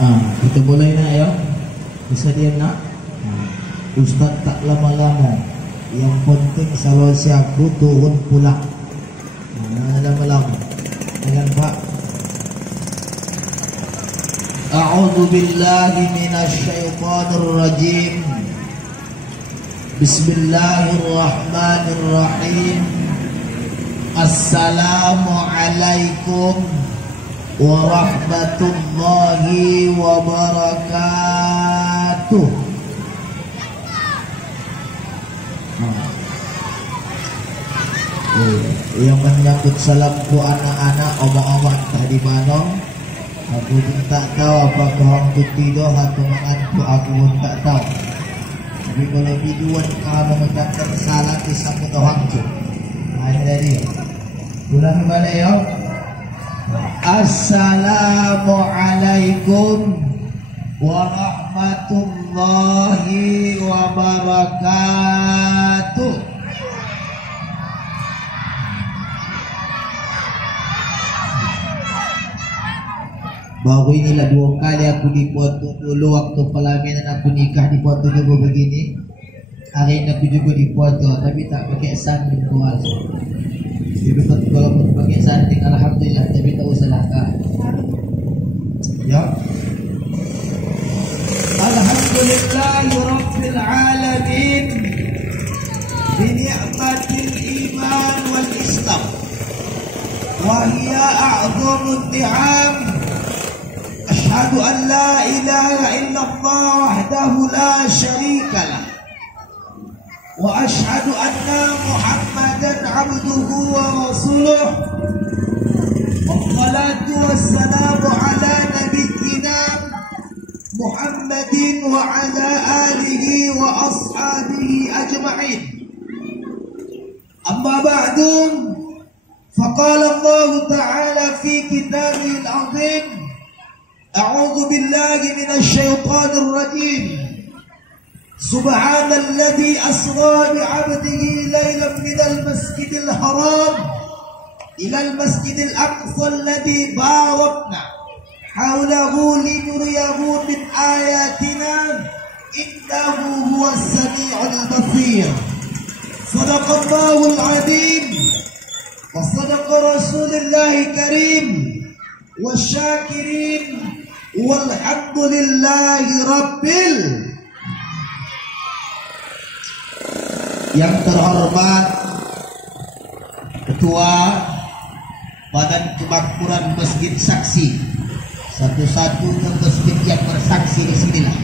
Kita mulai nak ya. Bisa diam nak? Ustaz tak lama-lama. Yang penting salawat aku turun pula. Lama-lama. Dengan Pak. A'udzu billahi minasy syaithanir rajim. Bismillahirrahmanirrahim. Assalamualaikum warahmatullahi wabarakatuh. Yang menyambut salamku anak-anak omong-omong tadi mana? Aku pun tak tahu apakah orang tu tidur atau mengantuk, aku pun tak tahu. Tapi kalau biduan kamu mengucapkan salam disambut orang tu. Ini tadi. Ulang balik ya. Assalamualaikum warahmatullahi wabarakatuh. Baru inilah 2 kali aku dipotong. Dulu waktu pelaminan aku nikah dipotong juga begini. Hari ini aku juga dipotong, tapi tak pakai sanding kuasa. Jadi kalau pakai sanding alhamdulillah, tapi tak usah langkah. Ya. Alhamdulillahi rabbil alamin bi ni'matil iman wal islam wa hiya a'dhamud ni'am. Asyhadu an la ilaha illallah wahdahu la syarika lah. Wa asyhadu anna Muhammadan abduhu wa rasuluh. Wassalatu wassalamu ala nabiyyina Muhammadin wa ala alihi wa ashabihi ajma'in. Amma ba'du, faqala Allah ta'ala fi kitabihil azim, a'udzu billahi minasy syaithanir rajim. Subhanalladzi asra bi'abdihi lailan minal masjidil haram ilal masjidil aqsa alladzi barakna hawlahu linuriyahu min ayatina innahu huwas sami'ul basir. Sadaqallahul azim wa sadaqa rasulullahil karim wasyakirin walhamdulillahi rabbil. Yang terhormat Ketua Badan Kemakmuran Masjid Saksi, satu-satunya masjid yang bersaksi di sinilah,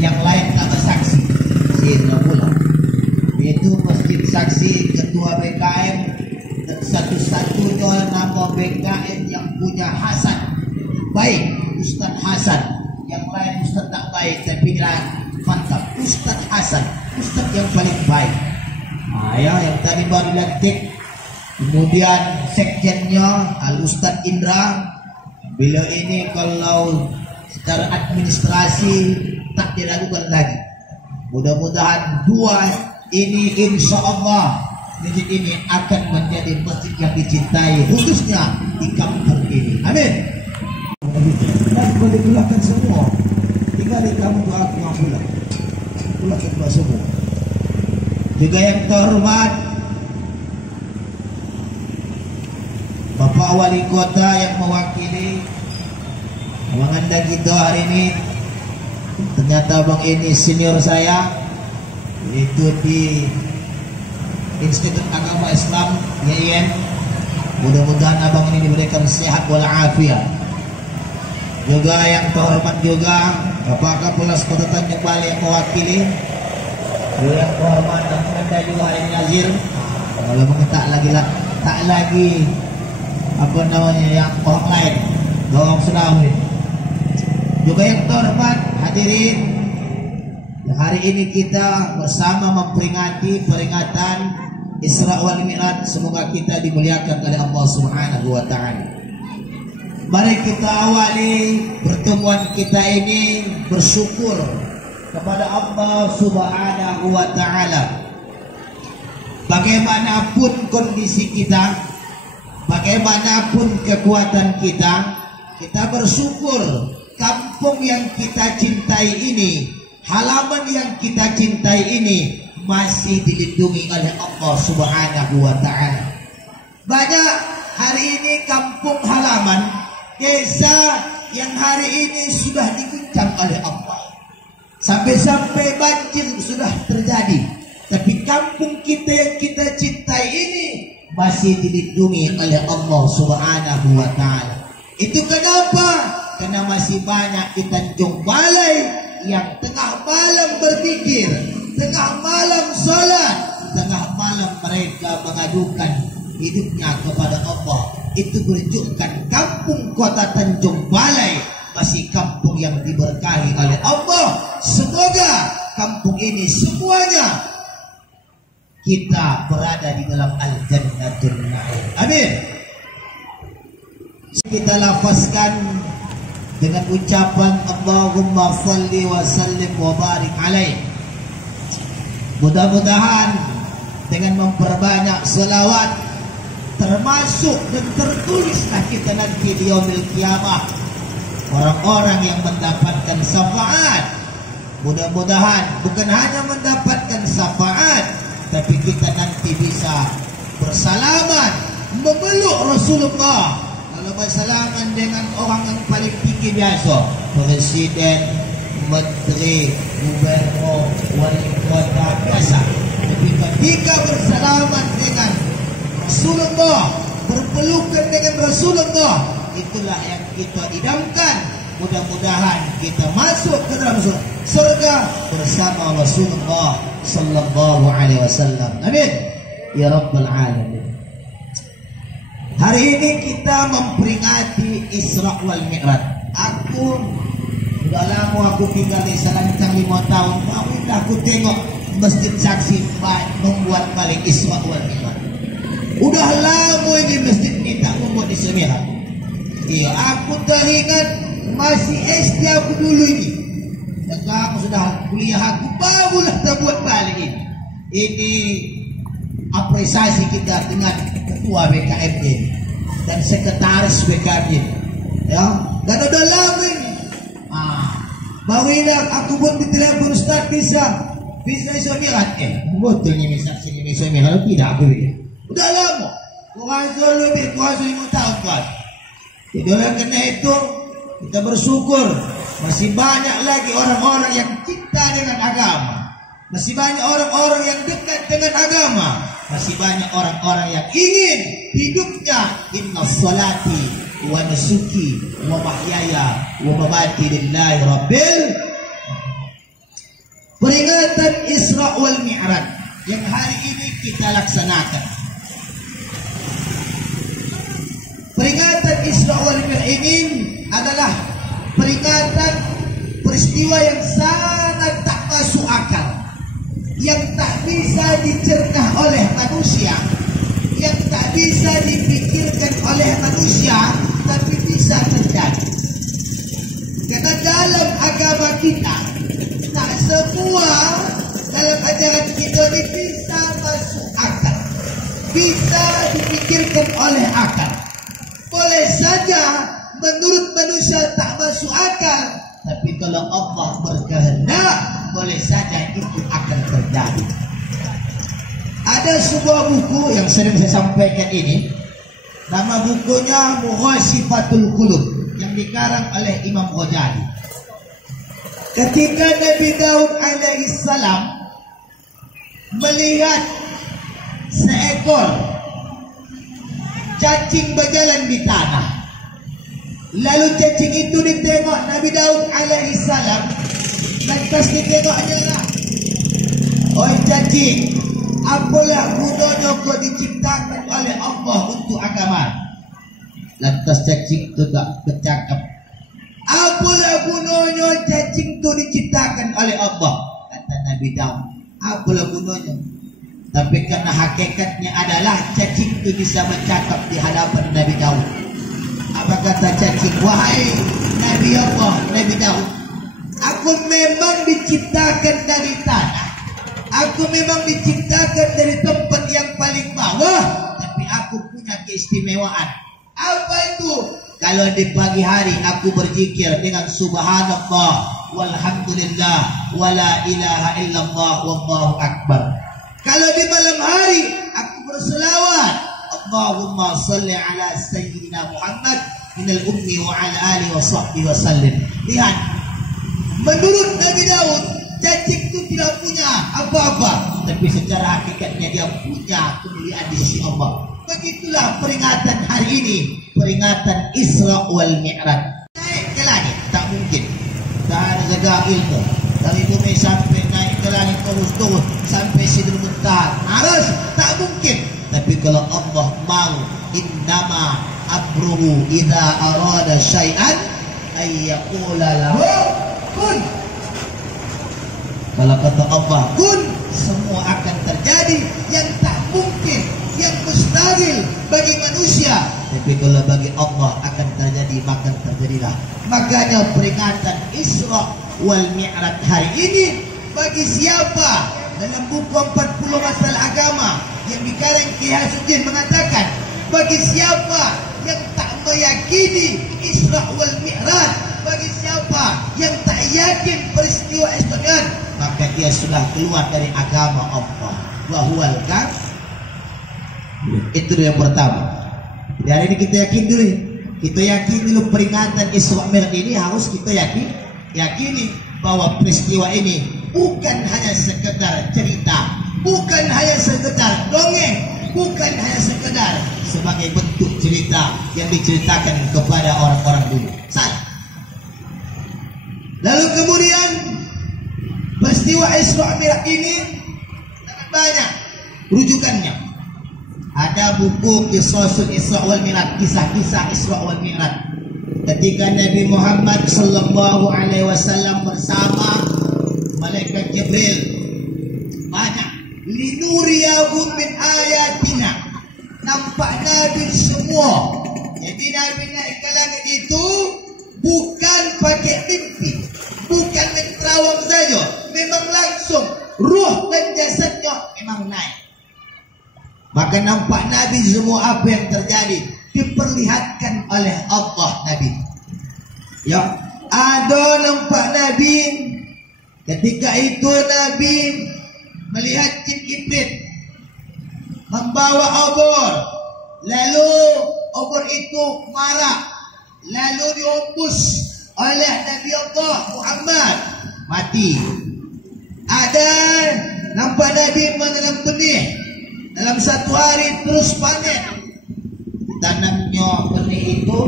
yang lain tak bersaksi. Sini pula, yaitu Masjid Saksi Ketua BKM dan satu-satunya nama BKM yang punya Hasan baik, Ustaz Hasan. Yang lain Ustaz tak baik, tapi dia mantap. Ustaz Hasan, Ustaz yang paling baik. Ya, yang tadi baru dilantik. Kemudian sekjennya Al Ustaz Indra. Bila ini kalau secara administrasi tak dilakukan lagi. Mudah-mudahan 2 ini insya Allah masjid ini akan menjadi masjid yang dicintai khususnya di kampung ini. Amin. Dan boleh pulangkan semua. Tinggal di kamu doa yang pulang. Pulang kedua semua. Juga yang terhormat Bapak Wali Kota yang mewakili Manganda kita hari ini. Ternyata abang ini senior saya, yaitu di Institut Agama Islam YIN. Mudah-mudahan abang ini diberikan sehat walafiat. Juga yang terhormat juga Bapak Kapolres Kota Tanjung Balai yang mewakili. Yang terhormat Anda juga hari ini Nazir. Kalau tak lagi apa namanya yang orang lain, orang Senawi. Juga yang terhormat hadirin, hari ini kita bersama memperingati peringatan Isra wal Mi'raj. Semoga kita dimuliakan oleh Allah Subhanahu wa taala. Mari kita awali pertemuan kita ini bersyukur kepada Allah Subhanahu wa taala. Bagaimanapun kondisi kita, bagaimanapun kekuatan kita, kita bersyukur kampung yang kita cintai ini, halaman yang kita cintai ini masih dilindungi oleh Allah Subhanahu wa ta'ala. Banyak hari ini kampung halaman, desa yang hari ini sudah diguncang oleh Allah. Sampai-sampai banjir sudah terjadi. Tapi kampung kita yang kita cintai ini masih dilindungi oleh Allah Subhanahu wa ta'ala. Itu kenapa? Karena masih banyak di Tanjung Balai yang tengah malam berzikir, tengah malam salat, tengah malam mereka mengadukan hidupnya kepada Allah. Itu menunjukkan kampung kota Tanjung Balai masih kampung yang diberkahi oleh Allah. Semoga kampung ini semuanya kita berada di dalam al-jannatul na'im. Amin. Kita lafazkan dengan ucapan Allahumma salli wa sallim wa barik alaih. Mudah-mudahan dengan memperbanyak selawat, termasuk dan tertulislah kita nanti di yaumil qiyamah orang-orang yang mendapatkan syafaat. Mudah-mudahan bukan hanya mendapatkan syafaat, tapi kita nanti bisa bersalaman, memeluk Rasulullah. Kalau bersalaman dengan orang yang paling tinggi biasa, presiden, menteri, gubernur, wali kota biasa. Tapi ketika bersalaman dengan Rasulullah, berpelukan dengan Rasulullah, itulah yang kita idamkan. Mudah-mudahan kita masuk ke dalam surga bersama Rasulullah sallallahu alaihi wasallam. Amin ya rabbal alamin. Hari ini kita memperingati Isra wal Mi'raj. Sudah lama aku tinggal di Selancang 5 tahun. Barulah aku tengok Masjid Saksi membuat balik Isra wal Mi'raj. Udah lama ini masjid ini tak membuat Isra Mi'raj. Iya, aku teringat masih SD aku dulu ini. Sekarang sudah kuliah aku barulah terbuat balik ini. Ini apresiasi kita dengan ketua BKMJ dan sekretaris BKMJ. Ya, dan udah lama ini. Baru ini aku buat di telepon Ustaz bisa Isra Mi'raj. Betul ini Isra Mi'raj tidak aku ini. Udah lama. Kuasa 5 tahun kan. Jadi oleh karena itu kita bersyukur masih banyak lagi orang-orang yang cinta dengan agama. Masih banyak orang-orang yang dekat dengan agama. Masih banyak orang-orang yang ingin hidupnya inna salati wa nusuki wa mahyaya wa mamati lillahi rabbil. Peringatan Isra wal Mi'raj yang hari ini kita laksanakan. Peringatan Isra wal Mi'raj ini adalah peringatan peristiwa yang sangat tak masuk akal, yang tak bisa dicerna oleh manusia, yang tak bisa dipikirkan oleh manusia, tapi bisa terjadi. Karena dalam agama kita, tak semua dalam ajaran kita ini bisa masuk akal, bisa dipikirkan oleh akal. Boleh saja menurut manusia tak masuk akal, tapi kalau Allah berkehendak, boleh saja itu akan terjadi. Ada sebuah buku yang sering saya sampaikan ini. Nama bukunya Mughasifatul Qulub, yang dikarang oleh Imam Ghazali. Ketika Nabi Daud alaihissalam melihat seekor cacing berjalan di tanah, lalu cacing itu ditengok Nabi Daud alaihissalam, lantas ditengoknya lah, oi cacing, apalah gunanya kau diciptakan oleh Allah untuk agama? Lantas cacing itu tak bercakap, apalah gunanya cacing itu diciptakan oleh Allah? Kata Nabi Daud, apalah gunanya? Tapi karena hakikatnya adalah cacing itu bisa bercakap di hadapan Nabi Daud. Apa kata cacing? Wahai Nabi Allah, Nabi Daud, aku memang diciptakan dari tanah, aku memang diciptakan dari tempat yang paling bawah, tapi aku punya keistimewaan. Apa itu? Kalau di pagi hari aku berzikir dengan subhanallah walhamdulillah wala ilaha illallah wallahu akbar. Kalau di malam hari aku berselawat Allahumma salli ala sayyidina Muhammad minal ummi wa ala alihi wa sahbihi wa sallim. Lihat, menurut Nabi Daud, cacing itu tidak punya apa-apa, tapi secara hakikatnya dia punya kemuliaan di sisi Allah. Begitulah peringatan hari ini, peringatan Isra wal Mi'raj. Naik ke langit tak mungkin. Tak ada jaga ilmu dari bumi sampai naik ke langit terus sampai Sidratul Muntaha. Harus tak mungkin. Tapi kalau Allah mau, innama amruhu idza arada syai'an ay yaqula lahu kun. Kalau kata Allah kun, semua akan terjadi. Yang tak mungkin, yang mustahil bagi manusia, tapi kalau bagi Allah akan terjadi, maka terjadilah. Makanya peringatan Isra wal Mi'raj hari ini bagi siapa? Dalam buku 40 masalah agama yang dikarang Ki Hasyuddin mengatakan, bagi siapa yang tak meyakini Isra wal Mi'raj, bagi siapa yang tak yakin peristiwa Isra, maka dia sudah keluar dari agama Allah. Wa huwal kafir. Itu yang pertama. Jadi hari ini kita yakin dulu. Kita yakin dulu peringatan Isra Mi'raj ini harus kita yakini bahwa peristiwa ini bukan hanya sekedar cerita, bukan hanya sekedar dongeng, bukan hanya sekedar sebagai bentuk cerita yang diceritakan kepada orang-orang dulu. Salah. Lalu kemudian peristiwa Isra Mi'raj ini sangat banyak rujukannya. Ada buku Qisasul Isra wal Mi'raj, kisah-kisah Isra wal Mi'raj. Ketika Nabi Muhammad sallallahu alaihi wasallam bersama malaikat Jibril, banyak linuriyahu min ayatina, nampak Nabi semua. Jadi Nabi naik ke langit itu bukan pakai mimpi, bukan menerawang saja, memang langsung ruh dan jasadnya memang naik. Maka nampak Nabi semua apa yang terjadi diperlihatkan oleh Allah Nabi. Ya, ada nampak Nabi. Ketika itu Nabi melihat jin iblis membawa obor, lalu obor itu marah, lalu dihembus oleh Nabi Allah Muhammad, mati. Ada nampak Nabi menanam benih, dalam satu hari terus panen. Tanamnya benih itu,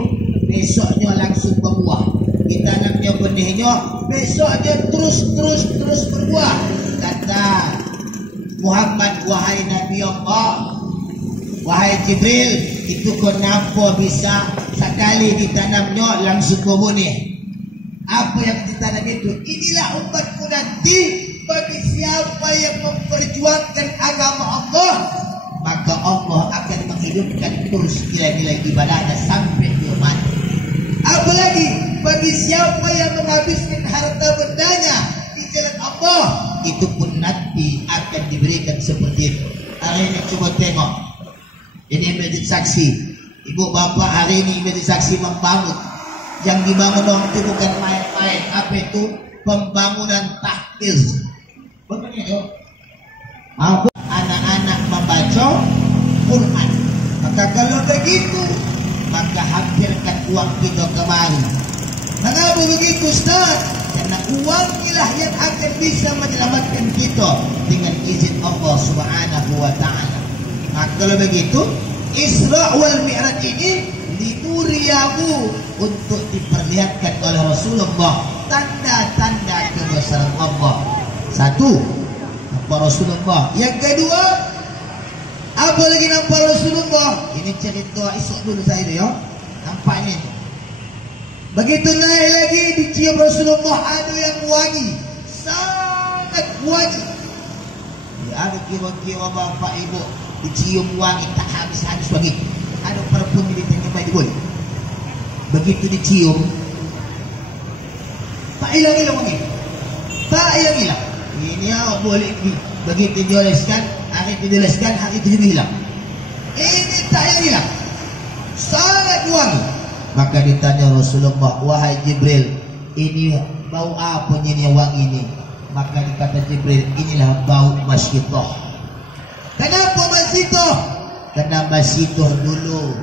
besoknya langsung berbuah. Ditanamnya benihnya, besoknya terus berbuah. Kata Muhammad, wahai Nabi Allah, wahai Jibril, itu kenapa bisa sekali ditanamnya langsung berbuah? Apa yang ditanam itu? Inilah umatku nanti. Bagi siapa yang memperjuangkan agama Allah, maka Allah akan menghidupkan terus nilai-nilai ibadahnya sampai dia mati. Apalagi bagi siapa yang menghabiskan harta bendanya di jalan Allah, itu pun nanti akan diberikan seperti itu. Hari ini coba tengok, ini menjadi saksi. Ibu bapak hari ini menjadi saksi membangun. Yang dibangun orang itu bukan main-main. Apa itu? Pembangunan tahfiz. Begitu. Mampu anak-anak membaca Quran. Maka kalau begitu, maka hampirkan uang kita kemari. Mengapa begitu, Ustaz? Karena uang inilah yang akan bisa menyelamatkan kita dengan izin Allah Subhanahu wa Ta'ala. Maka kalau begitu, Isra wal Mi'raj ini linuriyahu, untuk diperlihatkan oleh Rasulullah tanda-tanda kebesaran Allah. Satu, nampak Rasulullah. Yang kedua, apa lagi nampak Rasulullah? Ini cerita Isra dulu saya ya. Nampaknya itu. Begitu naik lagi, dicium Rasulullah, ada yang wangi, sangat wangi. Ada kira-kira bapak ibu dicium wangi tak habis-habis wangi. Ada parfum di tengah baju boy. Begitu dicium, tak hilang-hilang wangi, tak hilang-hilang. Ini boleh begitu dioleskan, hari itu dioleskan, hari itu juga hilang. Ini tak hilang, sangat wangi. Maka ditanya Rasulullah, wahai Jibril, ini bau apa ini wangi ini? Maka dikata Jibril, inilah bau masyitoh. Kenapa masyitoh? Karena masyitoh dulu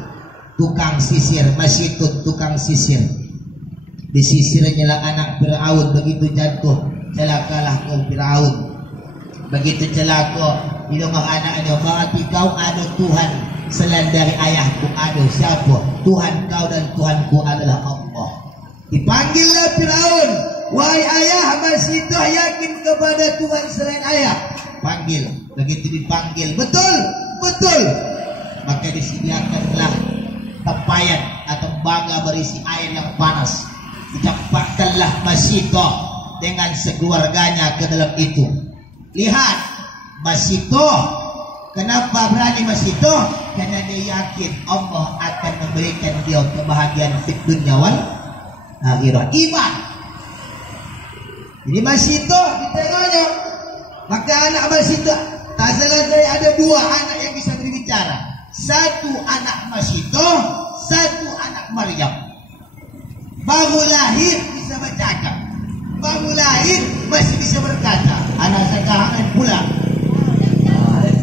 tukang sisir, masyitoh tukang sisir. Disisirnya lah anak Fir'aun, begitu jatuh celakalah kau Fir'aun. Begitu celaka di rumah anaknya, berarti kau ada Tuhan selain dari ayahku. Ada siapa? Tuhan kau dan Tuhanku adalah Allah. Dipanggillah Fir'aun, wahai ayah, masih toh yakin kepada Tuhan selain ayah? Panggil. Begitu dipanggil, betul, betul. Maka disediakanlah tempayan atau baga berisi air yang panas. Dicampakkanlah Masito dengan sekeluarganya ke dalam itu. Lihat, Masito, kenapa berani Masito? Karena dia yakin Allah akan memberikan dia kebahagiaan di dunia wal akhirah. Iman. Jadi Masito ditengoknya. Maka anak Masito, tak salah saya ada dua anak yang bisa berbicara. Satu anak Masito, satu anak Maryam. Baru lahir bisa bercakap, baru lahir masih bisa berkata. Anak sekarang pulang,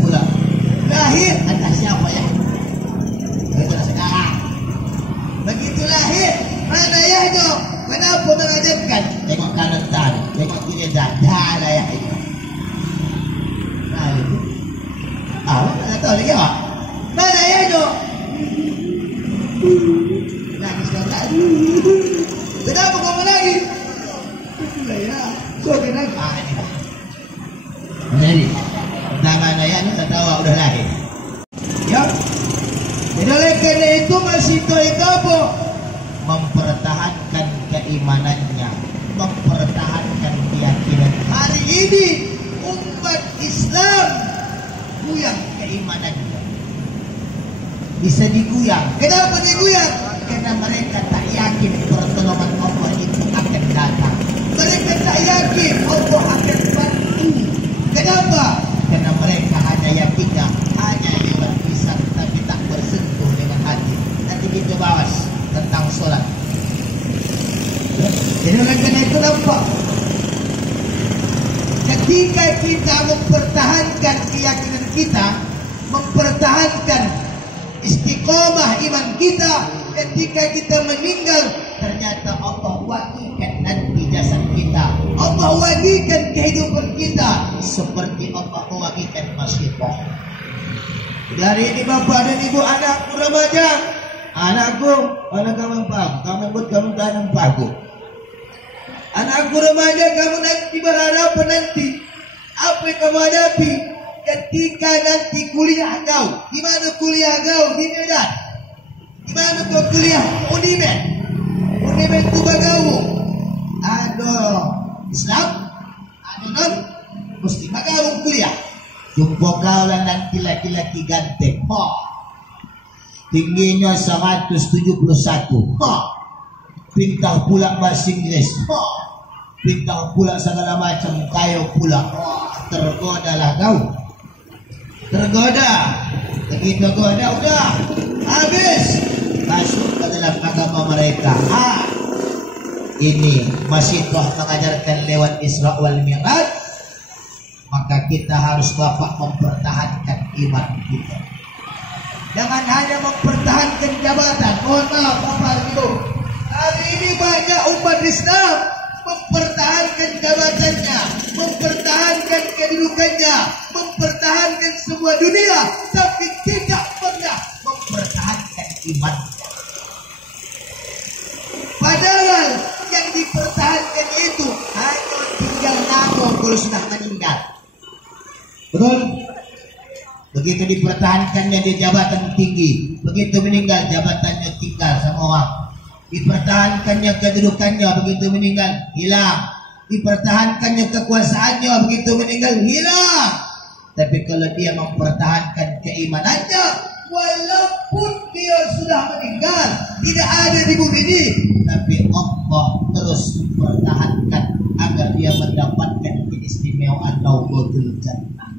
pulang. Lahir anak siapa ya? Betul sekarang. Begitu lahir, mana ayahnya? Kenapa mengajarkan? Tengok kanan tadi, tengok kiri tadi. Dah lah ayah itu. Nah itu. Tak tahu lagi apa? Mana ayahnya? Nangis kau tadi. Kenapa kau menangis? Itulah ya. Kau kenapa? Ini lah. Jadi, tangan ayahnya tak tahu udah lahir. Ya. Jadi oleh karena itu masih itu apa? Mempertahankan keimanannya, mempertahankan keyakinan. Hari ini umat Islam goyang keimanannya. Bisa diguyang. Kenapa diguyang? Karena mereka tak yakin pertolongan Allah itu akan datang. Mereka tak yakin Allah akan bantu. Kenapa? Karena mereka hanya yakinnya hanya lewat lisan tapi tak bersentuh dengan hati. Nanti kita bahas tentang solat. Jadi oleh karena itu nampak, ketika kita mempertahankan keyakinan kita, mempertahankan istiqomah iman kita, ketika kita meninggal, ternyata Allah wagikan nanti jasad kita, Allah wagikan kehidupan kita seperti Allah wagikan Masyidah. Dari ini bapak dan ibu anakku remaja, anakku, anak kamu pagu, kamu buat kamu tanam pagu. Anakku remaja, kamu nanti berhadapan nanti apa yang kamu hadapi ketika nanti kuliah kau. Di mana kuliah kau? Di Medan. Di mana kau kuliah? Unimed. Unimed itu Bagaung. Ada Islam, ada non Muslim. Bagaung kuliah. Jumpa kau lah nanti laki-laki ganteng. Tingginya 171. Pintar pula bahasa Inggris. Pintar pula segala macam. Kaya pula. Tergodalah kau. Tergoda. Begitu goda udah habis masuk ke dalam agama mereka. Ini masih toh mengajarkan lewat Isra wal Mi'raj. Maka kita harus bapak mempertahankan iman kita. Jangan hanya mempertahankan jabatan. Mohon maaf bapak ibu, hari ini banyak umat Islam mempertahankan jabatannya, mempertahankan kedudukannya, mempertahankan semua dunia, tapi tidak pernah mempertahankan imannya. Padahal yang dipertahankan itu hanya tinggal nama kalau sudah meninggal. Betul? Begitu dipertahankannya di jabatan tinggi, begitu meninggal jabatannya tinggal sama orang. Dipertahankannya kedudukannya, begitu meninggal hilang. Dipertahankannya kekuasaannya, begitu meninggal hilang. Tapi kalau dia mempertahankan keimanannya, walaupun dia sudah meninggal, tidak ada di bumi ini, tapi Allah terus mempertahankan agar dia mendapatkan keistimewaan Naubatul Jannah.